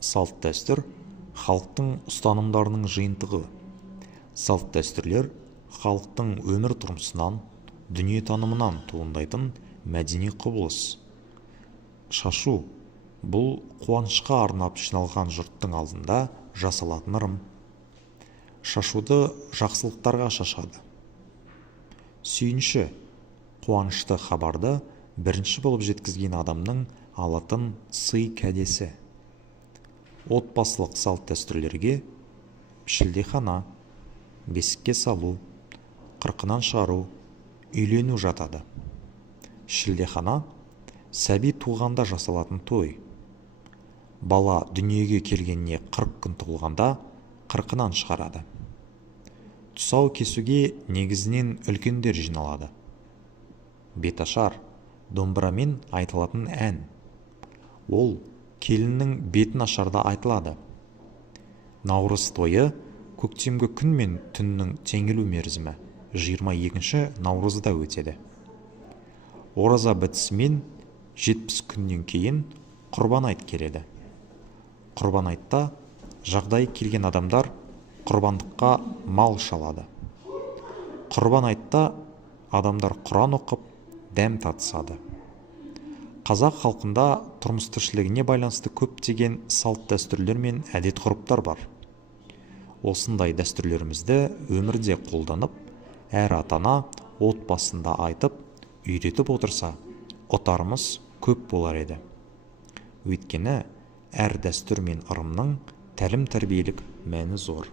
Салт дәстүр халықтың ұстанымдарының жиынтығы. Салт дәстүрлер халықтың өмір тұрмысынан, дүниетанымынан туындайтын мәдени құбылыс. Шашу бұл қуанышқа арнап жиналған жұрттың алдында жасалатын ырым. Шашуды жақсылықтарға шашады. Сүйінші қуанышты хабарды бірінші болып жеткізген адамның алатын сый кәдесі. Отбасылық салт дәстүрлерге шілдехана, бесікке салу, қырқынан шығару, үйлену жатады. Шілдехана сәби туғанда жасалатын той. Бала дүниеге келгеніне 40 күн толғанда қырқынан шығарады. Тұсау кесуге негізінен үлкендер жиналады. Беташар домбырамен айтылатын ән. Ол келіннің бетін ашарда айтылады. Наурыз тойы көктемгі күн мен түннің теңелу мерзімі 22 наурызда өтеді. Ораза бітісімен 70 күннен кейін құрбан айт келеді. Құрбан айтта жағдайы келген адамдар құрбандыққа мал шалады. Құрбан айтта адамдар Құран оқып, дәм татысады. Қазақ халқында тұрмыс тіршілігіне байланысты көптеген салт дәстүрлер мен әдет ғұрыптар бар. Осындай дәстүрлерімізді өмірде қолданып, әр ата-ана отбасында айтып, үйретіп отырса, ұтарымыз көп болар еді. Өйткені әр дәстүр мен ырымның тәлім-тәрбиелік мәні зор.